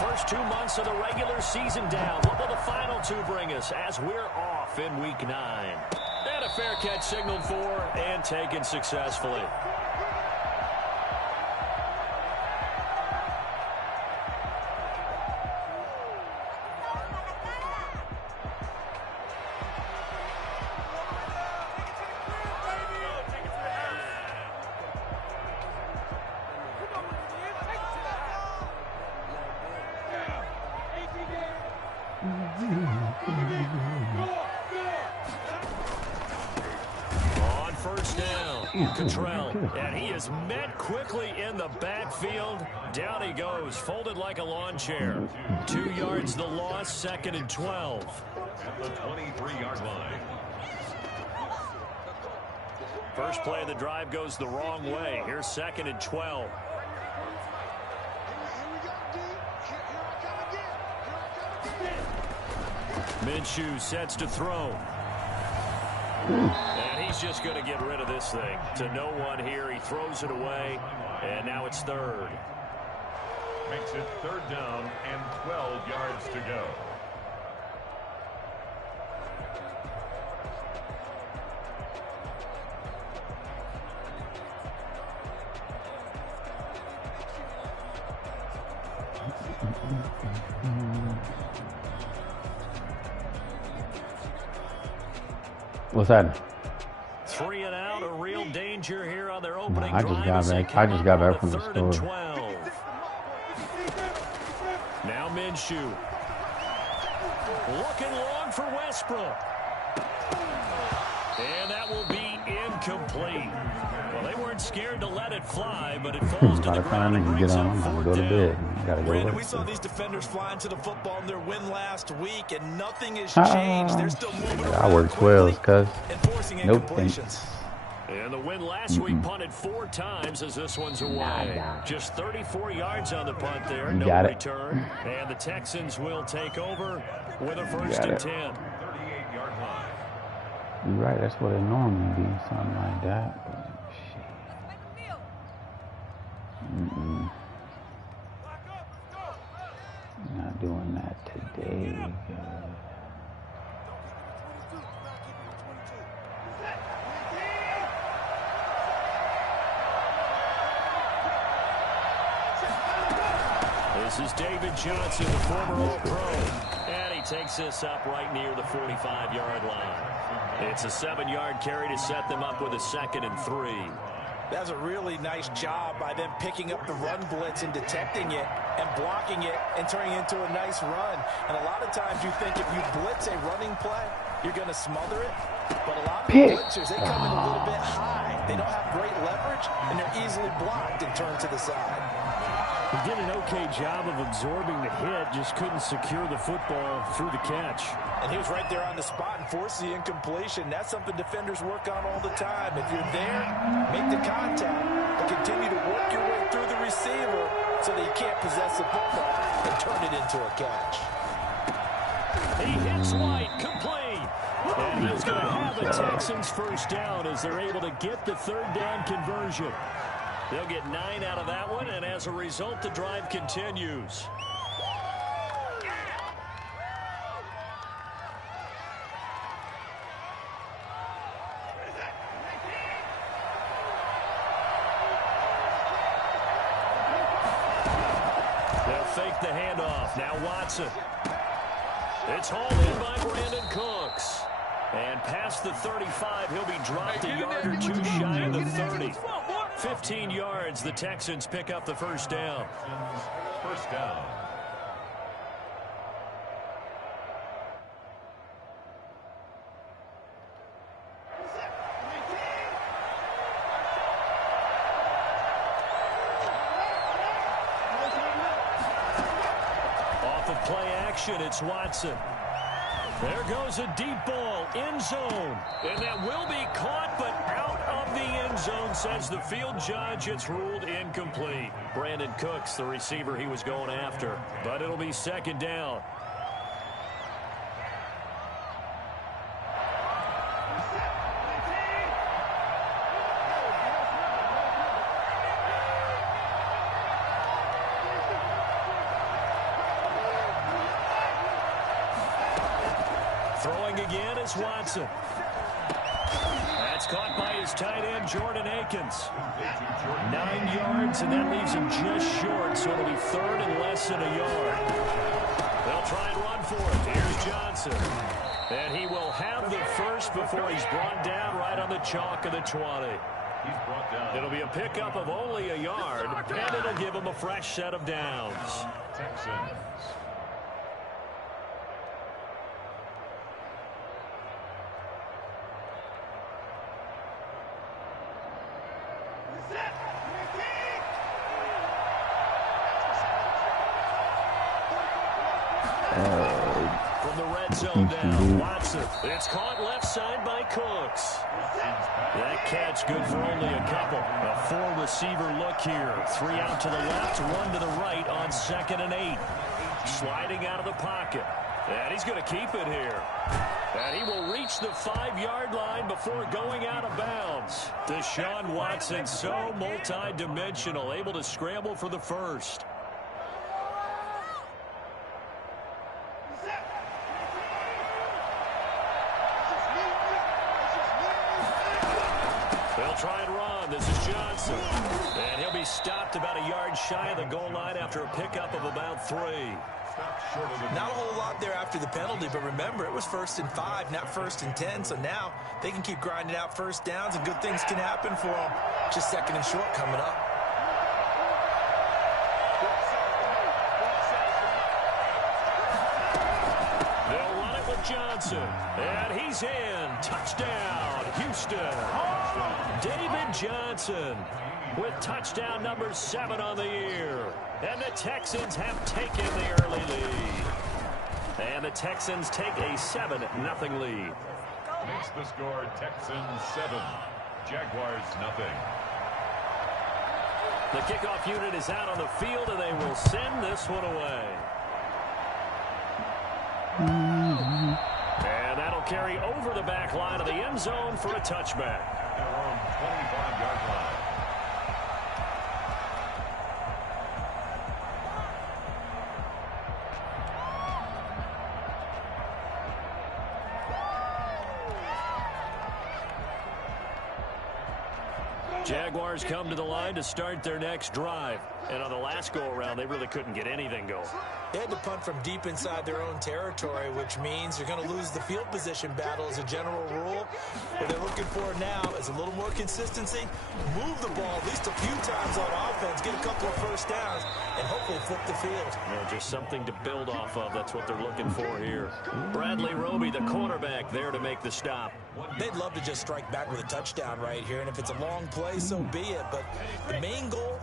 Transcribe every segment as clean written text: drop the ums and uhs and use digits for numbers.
First 2 months of the regular season down. What will the final two bring us as we're off in Week 9? And a fair catch signaled for and taken successfully. On first down, Cottrell, and he is met quickly in the backfield. Down he goes, folded like a lawn chair. 2 yards the loss, 2nd and 12. At the 23-yard line. First play of the drive goes the wrong way. Here's 2nd and 12. Minshew sets to throw. And he's just going to get rid of this thing. To no one here, he throws it away, and now it's 3rd. Makes it 3rd down and 12 yards to go. What's that? 3 and out, a real danger here on their opening I just got back. I just got back from the store. Now Minshew. Looking long for Westbrook. And that will be incomplete. Well, they weren't scared to let it fly, but it falls to the ground and brings up 4th go to bed. Gotta go Brandon, we saw these defenders flying to the football in their win last week, and nothing has changed. They're still moving around. I work 12, cuz. Enforcing Nope. incompletions. And the win last week punted 4 times as this one's away. Just 34 yards on the punt there. No return. And the Texans will take over with a 1st and 10. 38-yard line. You're right. That's what it normally be. Something like that. But shit. Not doing that today. This is David Johnson, the former All-Pro. And he takes this up right near the 45-yard line. It's a 7-yard carry to set them up with a 2nd and 3. That's a really nice job by them picking up the run blitz and detecting it and blocking it and turning it into a nice run. And a lot of times you think if you blitz a running play, you're going to smother it. But a lot of the blitzers, they come in a little bit high. They don't have great leverage, and they're easily blocked and turned to the side. He did an okay job of absorbing the hit, just couldn't secure the football through the catch. And he was right there on the spot and forced the incompletion. That's something defenders work on all the time. If you're there, make the contact, but continue to work your way through the receiver so that you can't possess the football and turn it into a catch. He hits White, complete. And he's going to have the Texans 1st down as they're able to get the 3rd down conversion. They'll get 9 out of that one, and as a result, the drive continues. They'll fake the handoff. Now Watson. It's hauled in by Brandon Cooks. And past the 35, he'll be dropped a yard or 2 shy of the 30. 15 yards, the Texans pick up the 1st down. 1st down. Off of play action, it's Watson. There goes a deep ball, end zone. And that will be caught, but out of the end zone, says the field judge. It's ruled incomplete. Brandon Cooks, the receiver he was going after. But it'll be 2nd down. Throwing again is Watson. That's caught by his tight end, Jordan Akins. 9 yards, and that leaves him just short, so it'll be third and less than a yard. They'll try and run for it. Here's Johnson. And he will have the first before he's brought down right on the chalk of the 20. He's brought down. It'll be a pickup of only a yard, and it'll give him a fresh set of downs. Texans. From the red zone down, Watson. It's caught left side by Cooks. That catch good for only a couple. A 4-receiver look here. 3 out to the left, 1 to the right on 2nd and 8. Sliding out of the pocket. And he's going to keep it here. And he will reach the 5-yard line before going out of bounds. Deshaun Watson, so multi-dimensional, able to scramble for the first. They'll try and run. This is Johnson. And he'll be stopped about a yard shy of the goal line after a pickup of about 3. Not a whole lot there after the penalty, but remember, it was 1st and 5, not 1st and 10, so now they can keep grinding out first downs, and good things can happen for them. Just 2nd and short coming up. They'll run it with Johnson, and he's in. Touchdown, Houston. David Johnson with touchdown number 7 on the year. And the Texans have taken the early lead. And the Texans take a 7-0 lead. Makes the score Texans 7, Jaguars nothing. The kickoff unit is out on the field, and they will send this one away. And that'll carry over the back line of the end zone for a touchback. Their own 25-yard line. Jaguars come to the line to start their next drive. And on the last go-around, they really couldn't get anything going. They had to punt from deep inside their own territory, which means you're going to lose the field position battle as a general rule. What they're looking for now is a little more consistency, move the ball at least a few times on offense, get a couple of first downs, and hopefully flip the field. Well, just something to build off of. That's what they're looking for here. Bradley Roby, the cornerback, there to make the stop. They'd love to just strike back with a touchdown right here, and if it's a long play, so be it. But the main goal,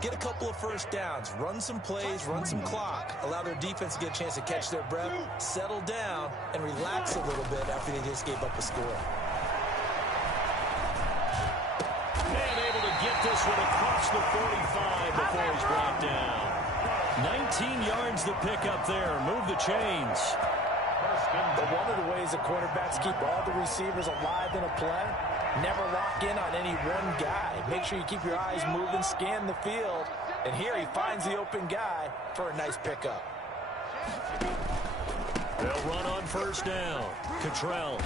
get a couple of first downs, run some plays, run some clock, allow their defense to get a chance to catch their breath, settle down, and relax a little bit after they just gave up a score. And able to get this one across the 45 before he's brought down. 19 yards to pick up there. Move the chains. But one of the ways the quarterbacks keep all the receivers alive in a play, never lock in on any one guy. Make sure you keep your eyes moving, scan the field. And here he finds the open guy for a nice pickup. They'll run on first down. Cottrell.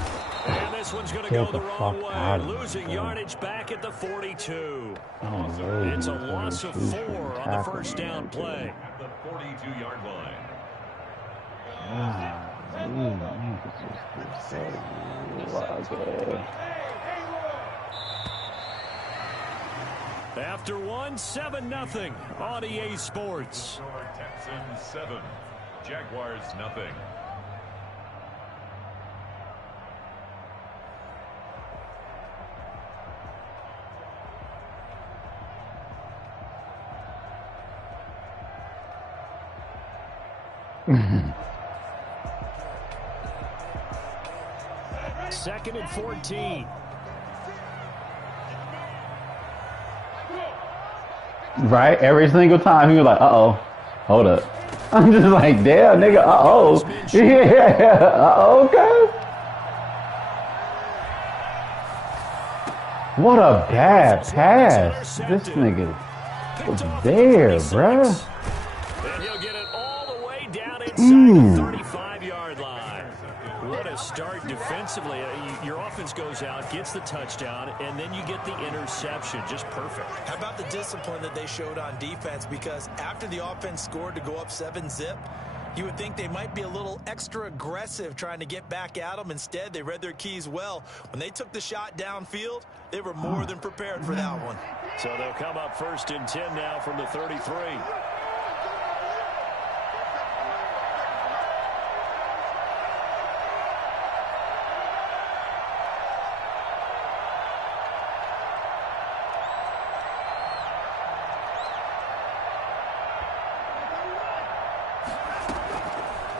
And this one's going to go the wrong way. Losing yardage back at the 42. It's a loss of 4 on the first down play. At the 42-yard line. After one, 7-0 on EA Sports. Texans 7, Jaguars nothing. Second and 14. Right? Every single time he was like, uh-oh. Hold up. I'm just like, damn, nigga, uh-oh. Yeah, uh-oh, okay. What a bad pass. This nigga was there, bruh. And he'll get it all the way down inside the 35-yard line. What a to start defensively. Your offense goes out, gets the touchdown, and then you get the interception. Just perfect. How about the discipline that they showed on defense? Because after the offense scored to go up 7-zip, you would think they might be a little extra aggressive trying to get back at them. Instead, they read their keys well. When they took the shot downfield, they were more than prepared for that one. So they'll come up 1st and 10 now from the 33.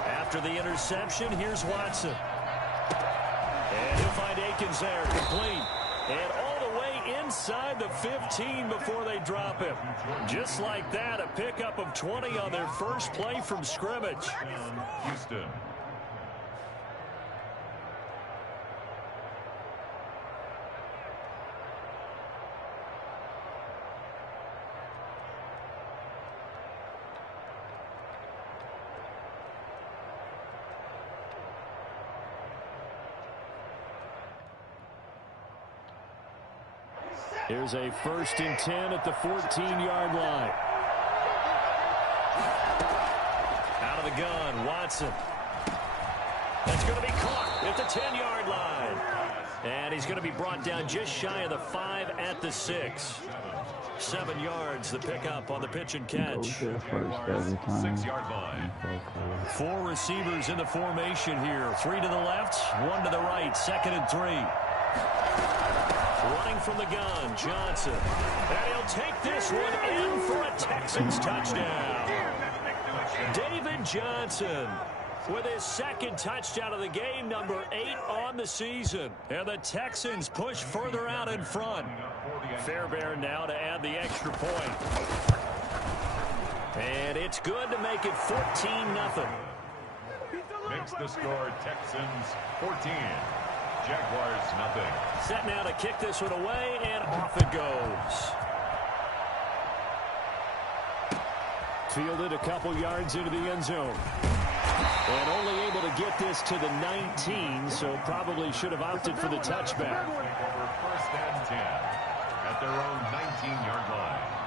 After the interception, here's Watson. And he'll find Akins there, complete. And all the way inside the 15 before they drop him. Just like that, a pickup of 20 on their first play from scrimmage. Houston. Here's a 1st and 10 at the 14-yard line. Out of the gun, Watson. That's going to be caught at the 10-yard line. And he's going to be brought down just shy of the 5 at the 6. 7 yards, the pickup on the pitch and catch. 6-yard line. 4 receivers in the formation here. 3 to the left, 1 to the right. 2nd and 3. Running from the gun, Johnson. And he'll take this one in for a Texans touchdown. David Johnson with his 2nd touchdown of the game, number 8 on the season. And the Texans push further out in front. Fairbairn now to add the extra point. And it's good to make it 14-0. Makes the score Texans 14. Jaguars nothing. Set now to kick this one away, and off it goes. Fielded a couple yards into the end zone. And only able to get this to the 19, so probably should have opted for the touchback. For 1st and 10 at their own 19-yard line.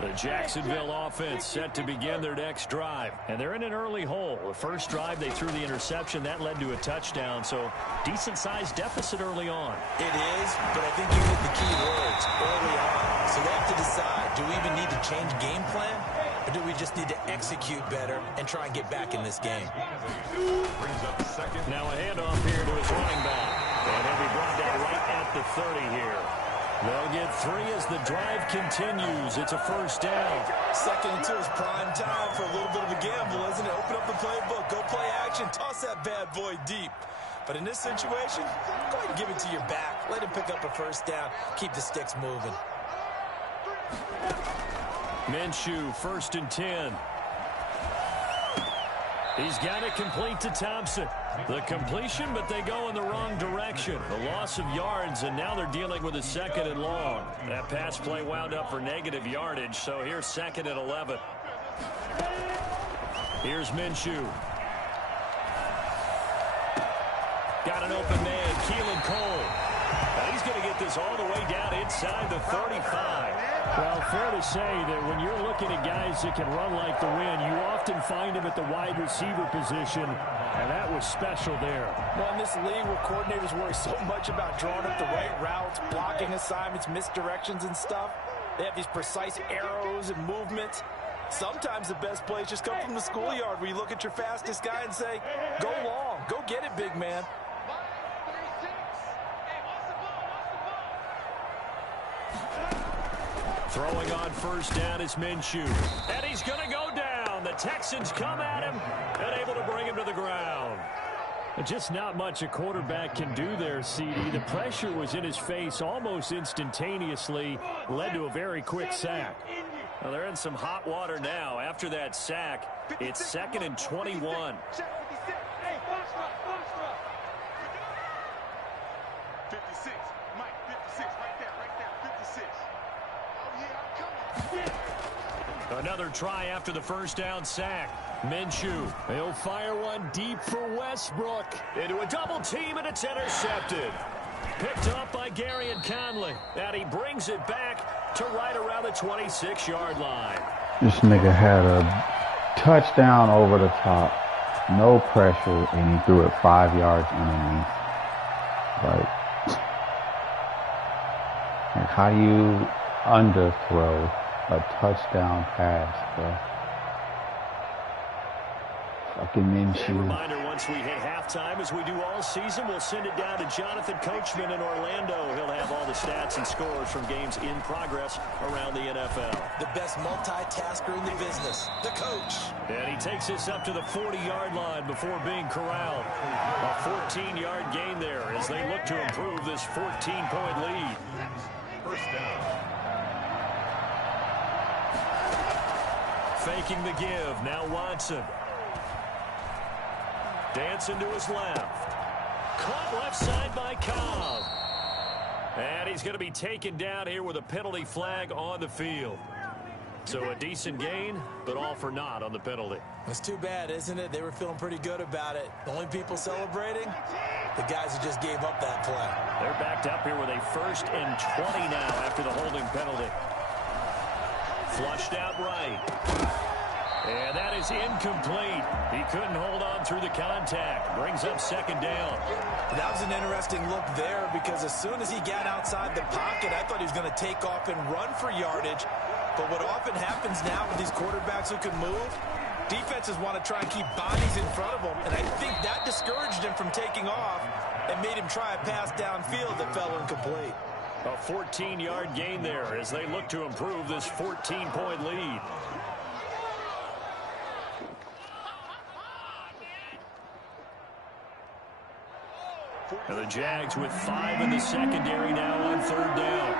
The Jacksonville offense set to begin their next drive. And they're in an early hole. The first drive, they threw the interception. That led to a touchdown. So decent-sized deficit early on. It is, but I think you hit the key words early on. So they have to decide, do we even need to change game plan? Or do we just need to execute better and try and get back in this game? Brings up 2nd. Now a handoff here to his running back. And he'll be brought down right at the 30 here. They'll get 3 as the drive continues. It's a 1st down. 2nd and 2 is prime time for a little bit of a gamble, isn't it? Open up the playbook, go play action, toss that bad boy deep. But in this situation, go ahead and give it to your back. Let him pick up a 1st down. Keep the sticks moving. Minshew, 1st and 10. He's got it complete to Thompson. The completion, but they go in the wrong direction. The loss of yards, and now they're dealing with a 2nd and long. That pass play wound up for negative yardage, so here's 2nd and 11. Here's Minshew. Got an open man, Keelan Cole. Now he's going to get this all the way down inside the 35. Well, fair to say that when you're looking at guys that can run like the wind, you often find them at the wide receiver position, and that was special there. Well, in this league where coordinators worry so much about drawing up the right routes, blocking assignments, misdirections and stuff, they have these precise arrows and movements. Sometimes the best plays just come from the schoolyard where you look at your fastest guy and say, go long, go get it, big man. Throwing on 1st down is Minshew. And he's going to go down. The Texans come at him and able to bring him to the ground. Just not much a quarterback can do there, CD. The pressure was in his face almost instantaneously, led to a very quick sack. Well, they're in some hot water now. After that sack, it's 2nd and 21. 56. Mike, 56. Right there. 56. Oh, yeah, I'm coming. Another try after the first down sack. Minshew. He'll fire one deep for Westbrook. Into a double team, and it's intercepted. Picked up by Gary and Conley. And he brings it back to right around the 26-yard line. This nigga had a touchdown over the top. No pressure, and he threw it 5 yards underneath. Like how do you underthrow a touchdown pass, bro? Fucking Minshew. Reminder, once we hit halftime, as we do all season, we'll send it down to Jonathan Coachman in Orlando. He'll have all the stats and scores from games in progress around the NFL. The best multitasker in the business, the coach. And he takes us up to the 40-yard line before being corralled. A 14-yard gain there as they look to improve this 14-point lead. First down. Faking the give. Now Watson. Dancing to his left. Caught left side by Cobb. And he's going to be taken down here with a penalty flag on the field. So a decent gain, but all for naught on the penalty. It's too bad, isn't it? They were feeling pretty good about it. The only people celebrating, the guys who just gave up that play. They're backed up here with a 1st and 20 now after the holding penalty. Flushed out right. And that is incomplete. He couldn't hold on through the contact. Brings up 2nd down. That was an interesting look there because as soon as he got outside the pocket, I thought he was going to take off and run for yardage. But what often happens now with these quarterbacks who can move, defenses want to try and keep bodies in front of them. And I think that discouraged him from taking off and made him try a pass downfield that fell incomplete. A 14-yard gain there as they look to improve this 14-point lead. And the Jags with 5 in the secondary now on 3rd down.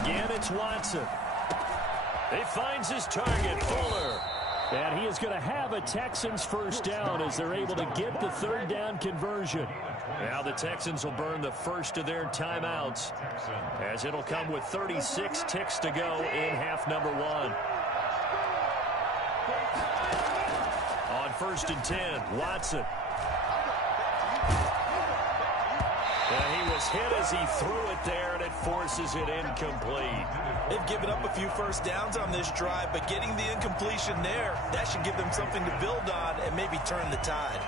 Again, it's Watson. He finds his target, Fuller. And he is going to have a Texans first down as they're able to get the 3rd down conversion. Now the Texans will burn the first of their timeouts as it'll come with 36 ticks to go in half number 1. On 1st and 10, Watson. And he was hit as he threw it there, and it forces it incomplete. They've given up a few first downs on this drive, but getting the incompletion there, that should give them something to build on and maybe turn the tide.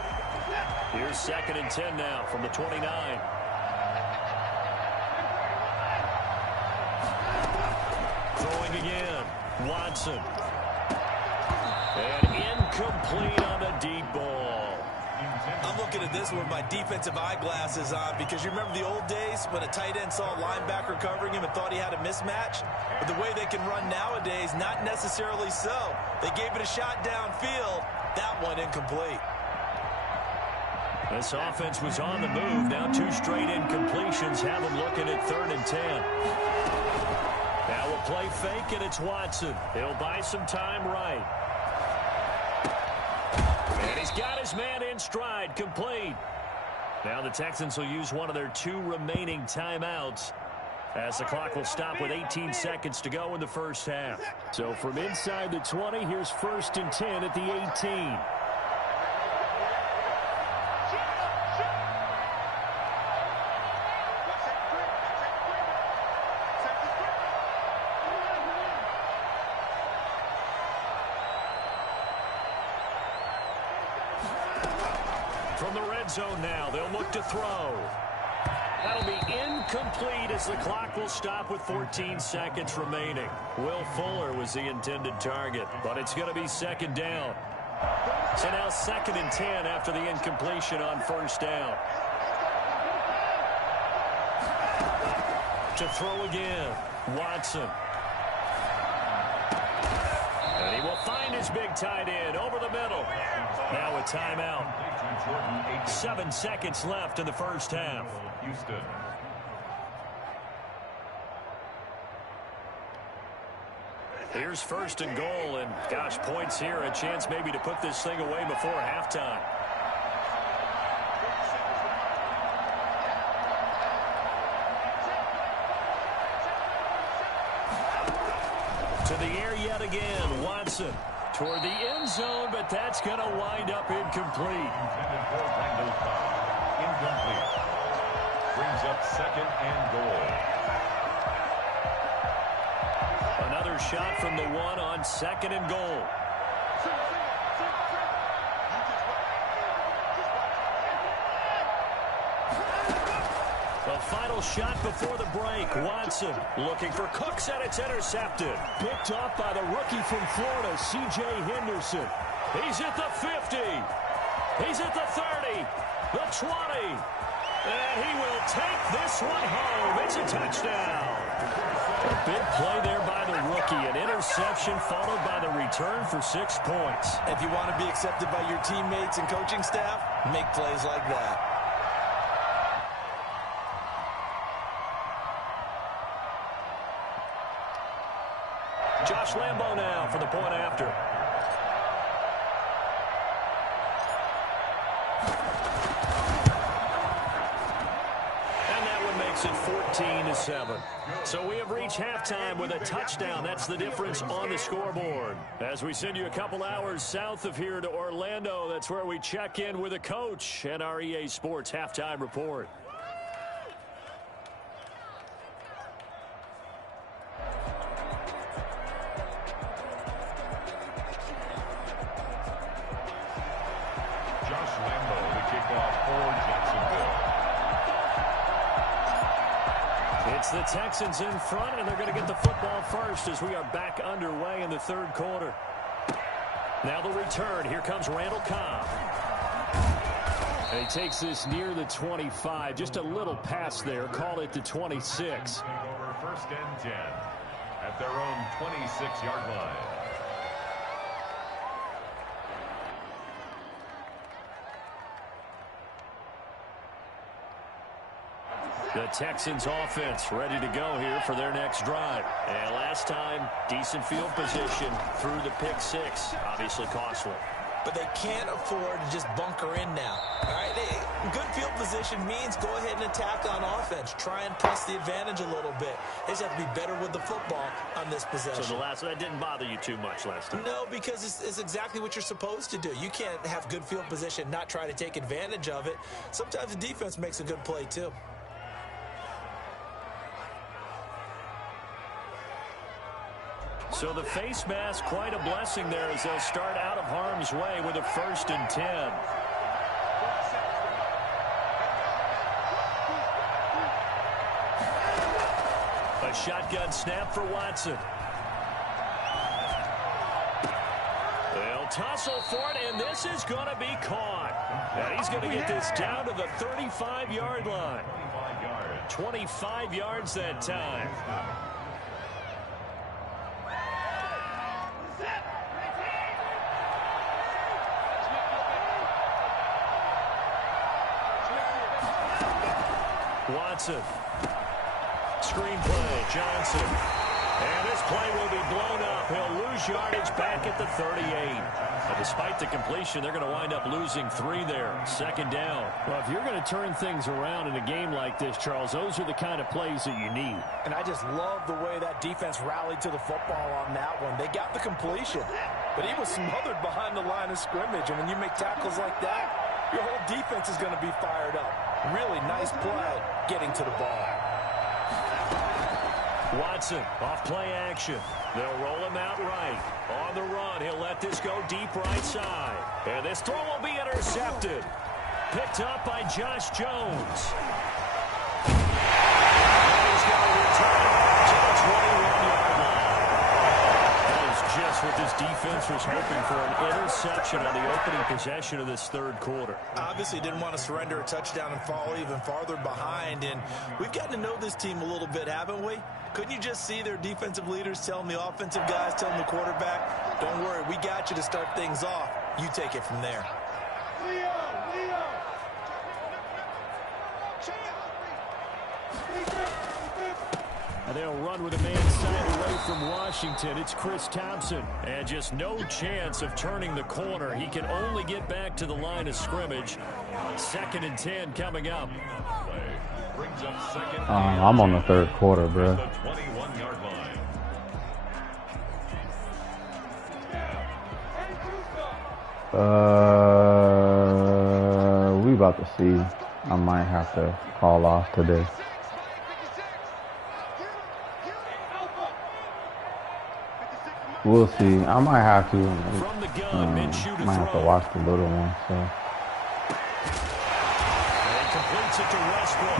Here's 2nd and 10 now from the 29. Throwing again. Watson. And incomplete on the deep ball. I'm looking at this with my defensive eyeglasses on because you remember the old days when a tight end saw a linebacker covering him and thought he had a mismatch? But the way they can run nowadays, not necessarily so. They gave it a shot downfield. That one incomplete. This offense was on the move. Now 2 straight incompletions have them looking at 3rd and 10. Now we'll play fake, and it's Watson. He'll buy some time right. And he's got his man in stride, complete. Now the Texans will use one of their 2 remaining timeouts as the clock will stop with 18 seconds to go in the first half. So from inside the 20, here's 1st and 10 at the 18. From the red zone now, they'll look to throw. That'll be incomplete as the clock will stop with 14 seconds remaining. Will Fuller was the intended target, but it's going to be 2nd down. So now 2nd and 10 after the incompletion on 1st down. To throw again, Watson. And he will find his big tight end over the middle. Now a timeout. 7 seconds left in the first half. Houston. Here's first and goal, and gosh, points here, a chance maybe to put this thing away before halftime. To the air yet again, Watson toward the end zone, but that's going to wind up incomplete. Incomplete. Brings up second and goal. Another shot from the one on second and goal. The final shot before the break. Watson looking for Cooks, and it's intercepted. Picked off by the rookie from Florida, C.J. Henderson. He's at the 50. He's at the 30. The 20. And he will take this one home. It's a touchdown. A big play there by the rookie. An interception followed by the return for 6 points. If you want to be accepted by your teammates and coaching staff, make plays like that. Josh Lambo now for the point after. And that one makes it 14-7. So we have reached halftime with a touchdown. That's the difference on the scoreboard. As we send you a couple hours south of here to Orlando, that's where we check in with a coach and our EA Sports halftime report. It's the Texans in front, and they're going to get the football first as we are back underway in the third quarter. Now the return. Here comes Randall Cobb. And he takes this near the 25. Just a little pass there. Call it the 26. Over first and 10 at their own 26-yard line. The Texans offense ready to go here for their next drive. And last time, decent field position through the pick six. Obviously costly. But they can't afford to just bunker in now. All right, good field position means go ahead and attack on offense. Try and press the advantage a little bit. They just have to be better with the football on this possession. So that didn't bother you too much last time? No, because it's exactly what you're supposed to do. You can't have good field position, not try to take advantage of it. Sometimes the defense makes a good play too. So the face mask, quite a blessing there as they'll start out of harm's way with a 1st and 10. A shotgun snap for Watson. They'll tussle for it, and this is going to be caught. And he's going to get this down to the 35-yard line. 25 yards that time. Watson. Screenplay, Johnson. And this play will be blown up. He'll lose yardage back at the 38. But despite the completion, they're going to wind up losing 3 there. 2nd down. Well, if you're going to turn things around in a game like this, Charles, those are the kind of plays that you need. And I just love the way that defense rallied to the football on that one. They got the completion, but he was smothered behind the line of scrimmage. And when you make tackles like that, your whole defense is going to be fired up. Really nice play getting to the ball. Watson off play action. They'll roll him out right. On the run, he'll let this go deep right side. And this throw will be intercepted. Picked up by Josh Jones. And he's going to return to the 21-yard line. That is just what this defense defense was hoping for an interception on the opening possession of this third quarter. Obviously didn't want to surrender a touchdown and fall even farther behind. And we've gotten to know this team a little bit, haven't we? Couldn't you just see their defensive leaders telling the offensive guys, telling the quarterback, don't worry, we got you to start things off. You take it from there. And they'll run with a man side away from Washington. It's Chris Thompson. And just no chance of turning the corner. He can only get back to the line of scrimmage. 2nd and 10 coming up. I'm on the third quarter, bro. The 21-yard line. We about to see. I might have to call off today. We'll see. I might have to. Might have to watch the little one. So.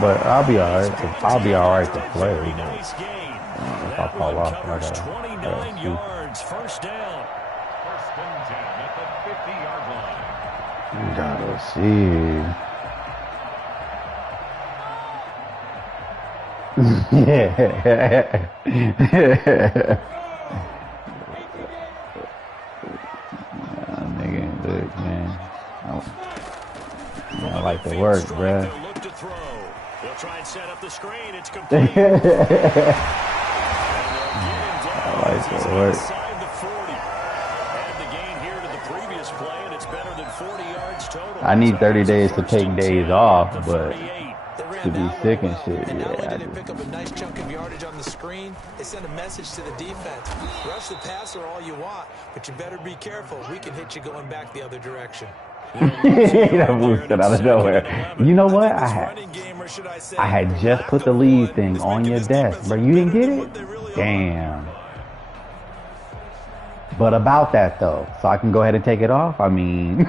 But I'll be alright. I'll be alright to play. If I call off, I gotta 29 yards, first down. 1st and 10 at the 50-yard line. We gotta see. Yeah. Nigga, look, man. I like to work, bruh. They'll try and set up the screen. It's complete. I like to work. Inside the 40. And the gain here to the previous play, and it's better than 40 yards total. I need 30 days to take days off, but to be sick and shit, and not only yeah. did they pick up a nice chunk of yardage on the screen, they send a message to the defense. Rush the passer all you want, but you better be careful. We can hit you going back the other direction. That boosted out of nowhere. You know what? I had just put the lead thing on your desk, bro. You didn't get it? Damn. But about that though, so I can go ahead and take it off. I mean.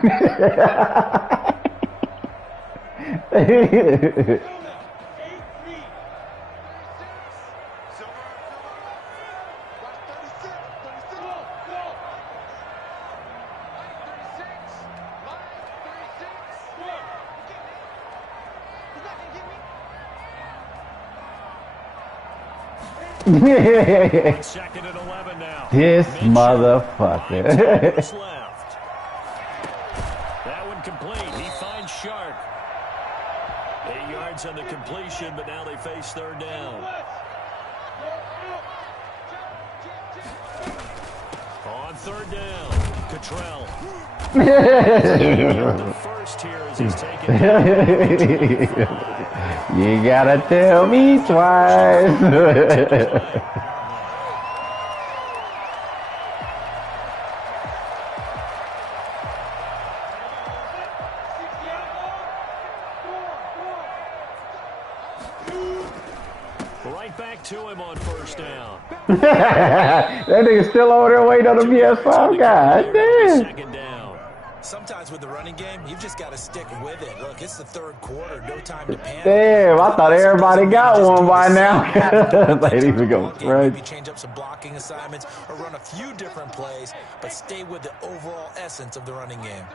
Second and 11 now. This motherfucker. That one complete. He finds Sharp. 8 yards on the completion, but now they face 3rd down. On 3rd down, Cottrell. The first here as he's taken. You gotta tell me twice. Right back to him on 1st down. That nigga's still over there waiting on the PS5 guy. Damn. Sometimes with the running game, you've just got to stick with it. Look, it's the 3rd quarter. No time to panic. Damn, I thought everybody got one by now. They even go maybe change up some blocking assignments or run a few different plays, but stay with the overall essence of the running game.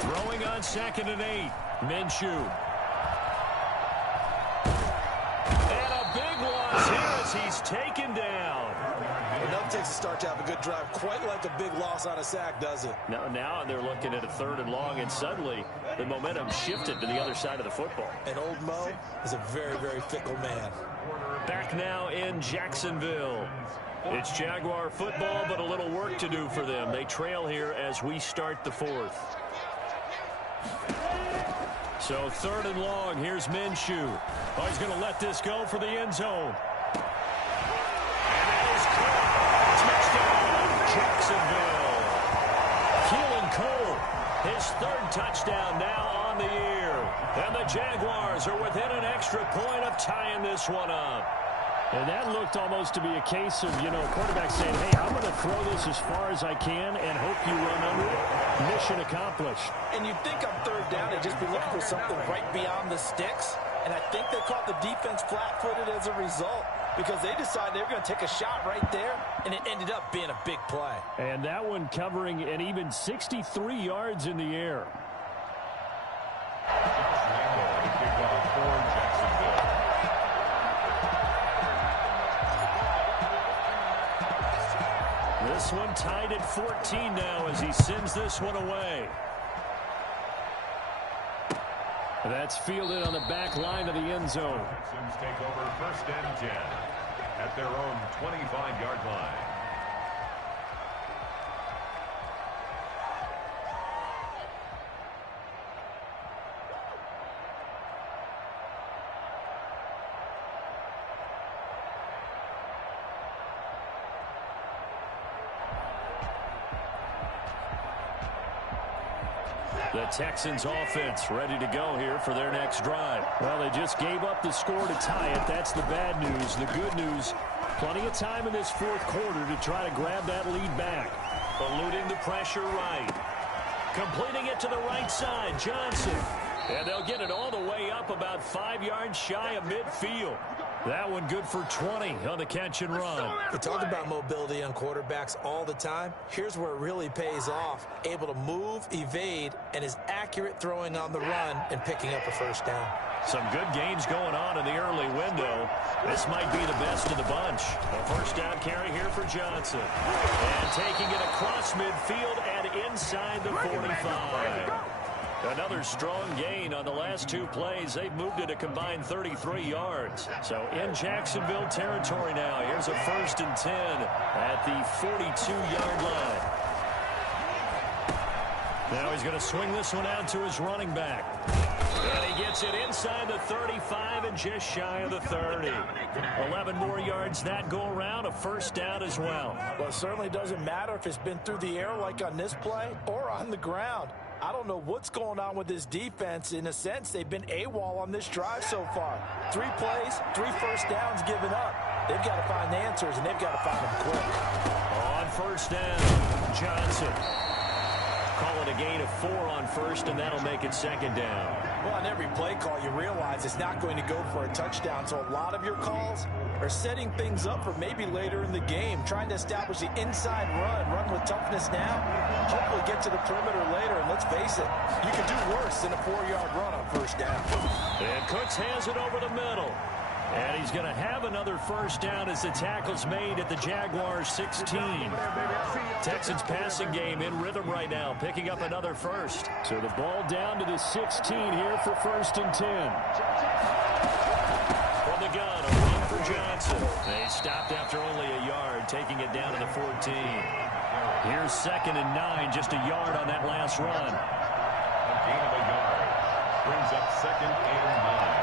Throwing on 2nd and 8. Minshew. And a big loss here as he's taken down. Enough takes a start to have a good drive. Quite like a big loss on a sack, does it? Now they're looking at a 3rd and long, and suddenly the momentum shifted to the other side of the football. And old Mo is a very, very fickle man. Back now in Jacksonville. It's Jaguar football, but a little work to do for them. They trail here as we start the 4th. So 3rd and long, here's Minshew. Oh, he's going to let this go for the end zone. And that is caught. Touchdown, Jacksonville. Keelan Cole, his 3rd touchdown now on the year. And the Jaguars are within an extra point of tying this one up. And that looked almost to be a case of, quarterback saying, hey, I'm going to throw this as far as I can and hope you run under it. Mission accomplished. And you'd think on 3rd down, they'd just be looking for something right beyond the sticks. And I think they caught the defense flat-footed as a result because they decided they were going to take a shot right there, and it ended up being a big play. And that one covering an even 63 yards in the air. This one tied at 14 now as he sends this one away. That's fielded on the back line of the end zone. Texans take over 1st and 10 at their own 25-yard line. The Texans offense ready to go here for their next drive. Well, they just gave up the score to tie it. That's the bad news. The good news, plenty of time in this fourth quarter to try to grab that lead back. Eluding the pressure right. Completing it to the right side, Johnson. And they'll get it all the way up about 5 yards shy of midfield. That one good for 20 on the catch and run. We talk about mobility on quarterbacks all the time. Here's where it really pays off. Able to move, evade, and is accurate throwing on the run and picking up a first down. Some good games going on in the early window. This might be the best of the bunch. A first down carry here for Johnson. And taking it across midfield and inside the 45. Another strong gain on the last 2 plays. They've moved it a combined 33 yards. So in Jacksonville territory now. Here's a 1st and 10 at the 42-yard line. Now he's going to swing this one out to his running back. And he gets it inside the 35 and just shy of the 30. 11 more yards that go around. A first down as well. Well, it certainly doesn't matter if it's been through the air like on this play or on the ground. I don't know what's going on with this defense. In a sense, they've been AWOL on this drive so far. 3 plays, 3 first downs given up. They've got to find answers, and they've got to find them quick. On first down, Johnson. Call it a gain of 4 on first, and that'll make it 2nd down. Well, on every play call, you realize it's not going to go for a touchdown. So a lot of your calls are setting things up for maybe later in the game, trying to establish the inside run with toughness now, hopefully get to the perimeter later. And let's face it, you can do worse than a 4-yard run on first down. And Cooks has it over the middle. And he's going to have another first down as the tackle's made at the Jaguars 16. Texans passing game in rhythm right now, picking up another first. So the ball down to the 16 here for 1st and 10. From the gun, a run for Johnson. They stopped after only a yard, taking it down to the 14. Here's 2nd and 9, just a yard on that last run. A gain of a yard brings up 2nd and 9.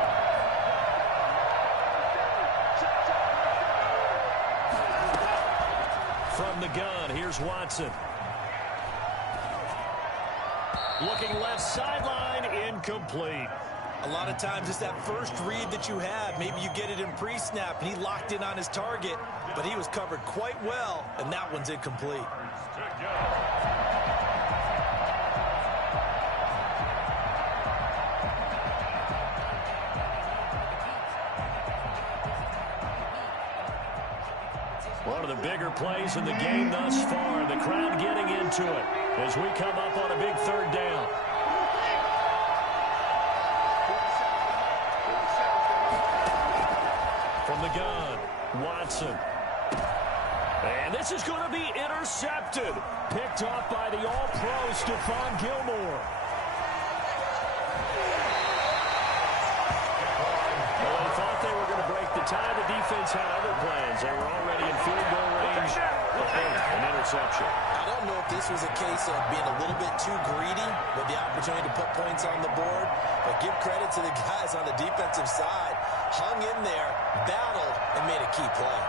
From the gun, here's Watson. Looking left sideline, incomplete. A lot of times it's that first read that you have. Maybe you get it in pre-snap, and he locked in on his target, but he was covered quite well, and that one's incomplete. One of the bigger plays in the game thus far. The crowd getting into it as we come up on a big 3rd down. From the gun, Watson. And this is going to be intercepted. Picked off by the all-pro Stephon Gilmore. Well, they thought they were going to break the tie. The defense had other plans. They were already in field goal range. An interception. I don't know if this was a case of being a little bit too greedy with the opportunity to put points on the board, but give credit to the guys on the defensive side. Hung in there, battled, and made a key play.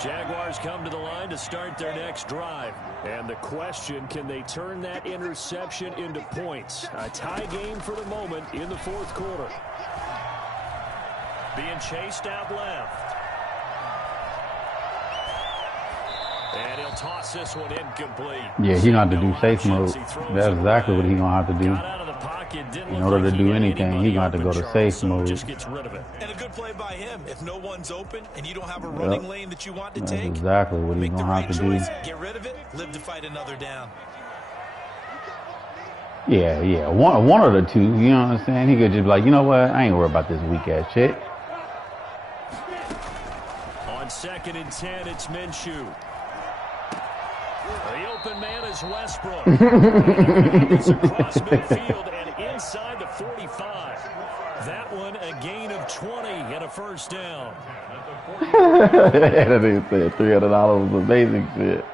Jaguars come to the line to start their next drive. And the question, can they turn that interception into points? A tie game for the moment in the 4th quarter. Being chased out left. And he'll toss this one incomplete. Yeah, he's going to have to do safe mode. That's exactly what he's going to have to do. In order to do anything, he's going to have to go to safe mode. Just gets rid of it. And a good play by him. If no one's open and you don't have a running lane that you want to That's take, exactly what he's going to have to do. Get rid of it, live to fight another down. Yeah. One of the two, you know what I'm saying? He could just be like, you know what? I ain't worried about this weak-ass shit. On 2nd and 10, it's Minshew. The open man is Westbrook. It's across midfield and inside the 45. That one a gain of 20 and a first down. That nigga said $300 was amazing shit.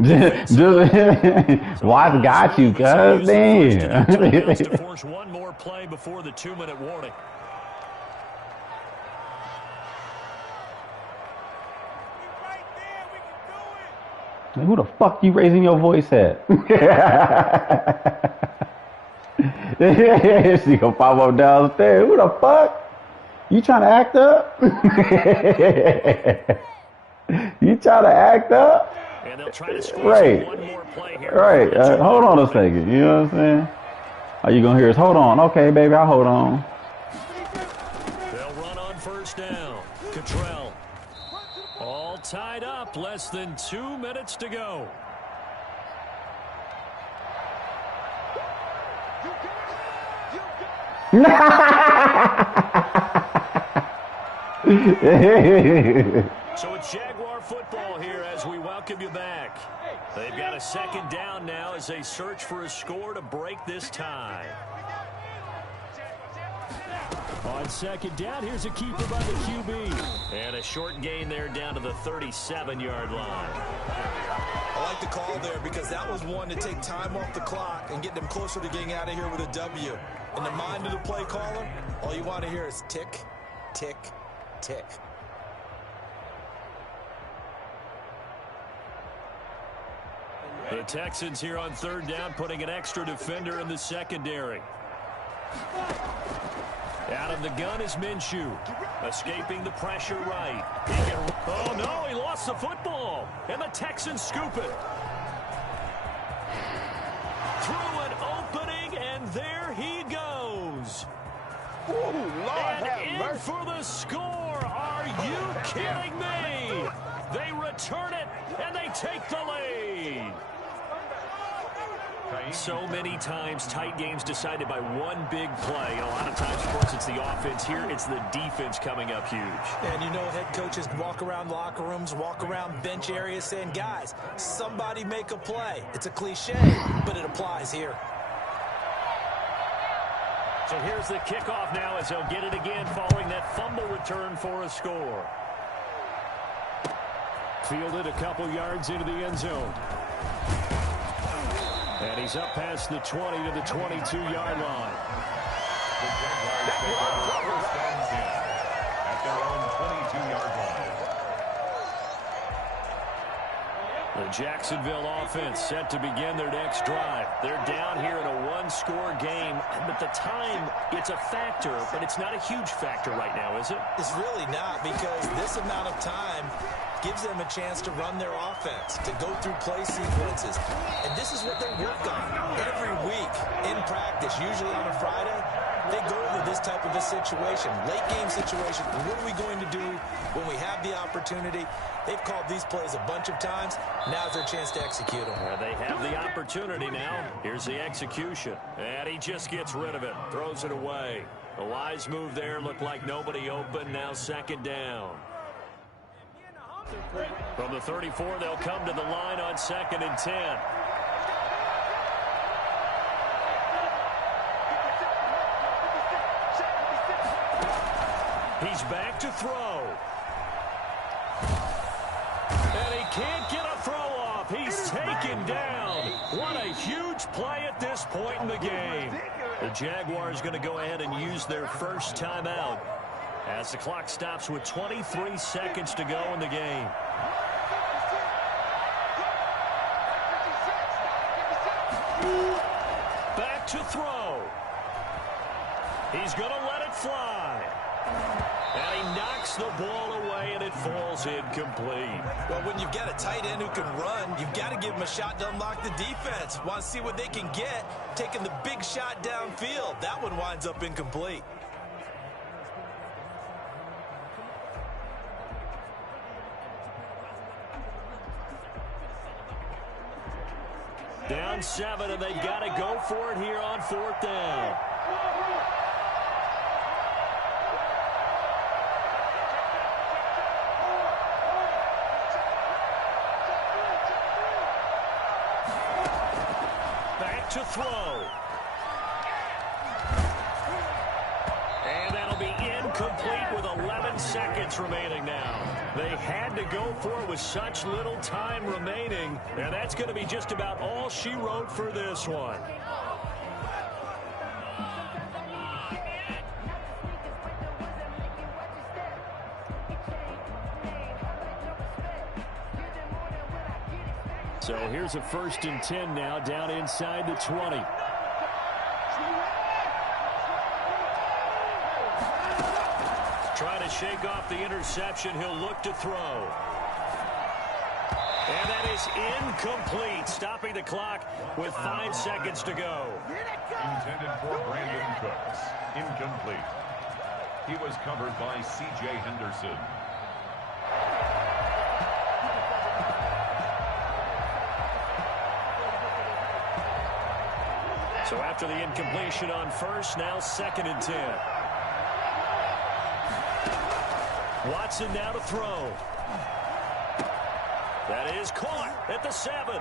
just Watts got you, cuz. Damn. To force one more play before the 2-minute warning. Who the fuck you raising your voice at? She gonna pop up downstairs. Who the fuck? You trying to act up? You trying to act up? And they'll try to squeeze one more play here. Right. Hold on a second. You know what I'm saying? All you gonna hear is, hold on. Okay, baby, I'll hold on. They'll run on first down. Cottrell. All tied up. Less than 2 minutes to go. So it's Jaguar football here as we welcome you back. They've got a 2nd down now as they search for a score to break this tie. On 2nd down, here's a keeper by the QB. And a short gain there down to the 37-yard line. I like the call there because that was one to take time off the clock and get them closer to getting out of here with a W. In the mind of the play caller, all you want to hear is tick, tick, tick. The Texans here on 3rd down, putting an extra defender in the secondary. Out of the gun is Minshew. Escaping the pressure right. Oh, no, he lost the football. And the Texans scoop it. Through an opening, and there he goes. Ooh, and in for the score. Are you kidding me? They return it, and they take the lead. So many times, tight games decided by one big play. And a lot of times, of course, it's the offense. Here, it's the defense coming up huge. And you know, head coaches walk around locker rooms, walk around bench areas saying, guys, somebody make a play. It's a cliche, but it applies here. So here's the kickoff now as they'll get it again following that fumble return for a score. Fielded a couple yards into the end zone. And he's up past the 20 to the 22-yard line. At their own 22-yard line. The Jacksonville offense set to begin their next drive. They're down here in a one-score game. But the time, it's a factor, but it's not a huge factor right now, is it? It's really not, because this amount of time gives them a chance to run their offense, to go through play sequences. And this is what they work on every week in practice, usually on a Friday. They go over this type of a situation, late game situation. What are we going to do when we have the opportunity? They've called these plays a bunch of times. Now's their chance to execute them. They have the opportunity now. Here's the execution. And he just gets rid of it, throws it away. A wise move there, looked like nobody open. Now 2nd down. From the 34, they'll come to the line on 2nd and 10. He's back to throw. And he can't get a throw off. He's taken down. What a huge play at this point in the game. The Jaguars going to go ahead and use their first timeout as the clock stops with 23 seconds to go in the game. Back to throw. He's going to let it fly. And he knocks the ball away, and it falls incomplete. Well, when you've got a tight end who can run, you've got to give him a shot to unlock the defense. Want to see what they can get, taking the big shot downfield. That one winds up incomplete. Down 7, and they've got to go for it here on 4th down. Back to throw. And that'll be incomplete with 11 seconds remaining now. They had to go for it with such little time remaining, and that's going to be just about all she wrote for this one. So here's a 1st and 10 now, down inside the 20. Trying to shake off the interception. He'll look to throw. And that is incomplete, stopping the clock with 5 seconds to go. Intended for Brandon Cooks. Incomplete. He was covered by C.J. Henderson. So after the incompletion on 1st, now 2nd and 10. Watson now to throw. That is caught at the 7.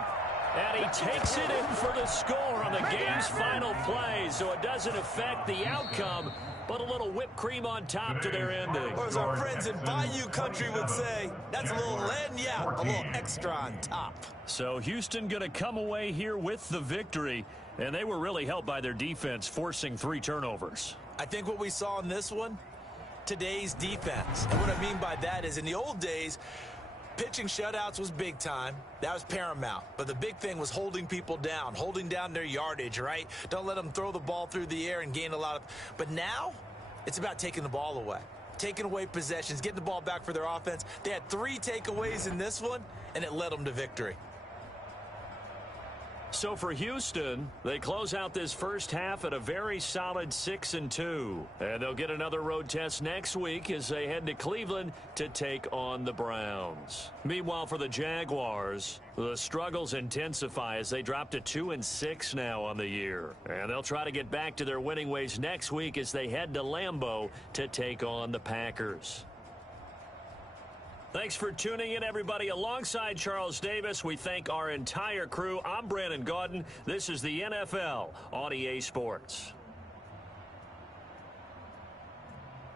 And he takes it in for the score on the game's final play. So it doesn't affect the outcome, but a little whipped cream on top to their ending. Or as our friends in Bayou Country would say, that's a little lagniappe, a little extra on top. So Houston going to come away here with the victory. And they were really helped by their defense, forcing 3 turnovers. I think what we saw in this one, today's defense. And what I mean by that is in the old days, pitching shutouts was big time. That was paramount. But the big thing was holding people down, holding down their yardage, right? Don't let them throw the ball through the air and gain a lot of... But now, it's about taking the ball away. Taking away possessions, getting the ball back for their offense. They had 3 takeaways in this one, and it led them to victory. So for Houston, they close out this first half at a very solid 6-2. And they'll get another road test next week as they head to Cleveland to take on the Browns. Meanwhile, for the Jaguars, the struggles intensify as they drop to 2-6 now on the year. And they'll try to get back to their winning ways next week as they head to Lambeau to take on the Packers. Thanks for tuning in, everybody. Alongside Charles Davis, we thank our entire crew. I'm Brandon Gaudin. This is the NFL on EA Sports.